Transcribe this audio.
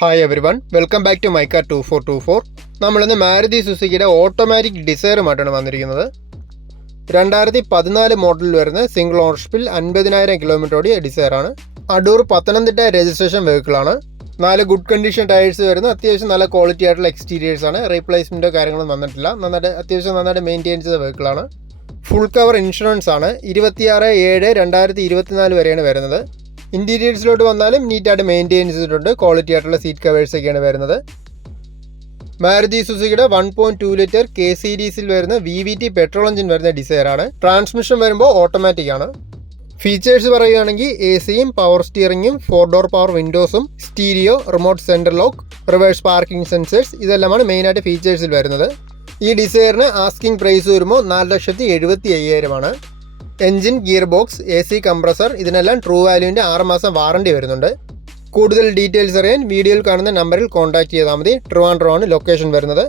Hi everyone, welcome back to my car 2424. നമ്മളിന്ന് Maruti സുസുക്കിയുടെ automatic ഡിസയറുമായിട്ടാണ് വന്നിരിക്കുന്നത്. 2014 മോഡലിൽ വരുന്ന സിംഗിൾ ഓണർഷിപ്പിൽ 50,000 കിലോമീറ്റർ ഓടിയ ഡിസയറാണ്. അടൂർ പത്തനംതിട്ട രജിസ്ട്രേഷൻ വെഹിക്കിളാണ്. 4 ഗുഡ് കണ്ടീഷൻ ടയേഴ്സ് വരുന്ന അത്യാവശ്യം നല്ല ക്വാളിറ്റി ആയിട്ടുള്ള എക്സ്റ്റീരിയേഴ്സ് ആണ്. റീപ്ലേസ്മെൻറ്റോ കാര്യങ്ങളൊന്നും വന്നിട്ടില്ല. നന്നായിട്ട് മെയിൻറ്റെയിൻ ചെയ്ത വെഹിക്കിളാണ്. ഫുൾ കവർ ഇൻഷുറൻസ് ആണ്. 26/7/2024 വരെയാണ് വരുന്നത്. ഇൻറ്റീരിയേഴ്സിലോട്ട് വന്നാലും നീറ്റായിട്ട് മെയിൻറ്റെയിൻ ചെയ്തിട്ടുണ്ട്. ക്വാളിറ്റി ആയിട്ടുള്ള സീറ്റ് കവേഴ്സൊക്കെയാണ് വരുന്നത്. മാരുതി സുസുക്കിയുടെ 1.2 ലിറ്റർ കെ സീരീസിൽ വരുന്ന VVT പെട്രോൾ എഞ്ചിൻ വരുന്ന ഡിസയറാണ്. ട്രാൻസ്മിഷൻ വരുമ്പോൾ ഓട്ടോമാറ്റിക് ആണ്. ഫീച്ചേഴ്സ് പറയുകയാണെങ്കിൽ AC-യും പവർ സ്റ്റിയറിംഗും 4 ഡോർ പവർ വിൻഡോസും stereo, remote central lock, reverse parking sensors ഇതെല്ലാമാണ് മെയിനായിട്ട് ഫീച്ചേഴ്സിൽ വരുന്നത്. ഈ ഡിസയറിന് ആസ്കിംഗ് പ്രൈസ് വരുമ്പോൾ 4,75,000 ആണ്. Engine, gear box, AC compressor ഇതിനെല്ലാം ട്രൂ വാല്യൂവിൻ്റെ 6 മാസം വാറണ്ടി വരുന്നുണ്ട്. കൂടുതൽ ഡീറ്റെയിൽസ് അറിയാൻ വീഡിയോയിൽ കാണുന്ന നമ്പറിൽ കോൺടാക്ട് ചെയ്താൽ മതി. ട്രിവാൻഡ്രം ആണ് ലൊക്കേഷൻ വരുന്നത്.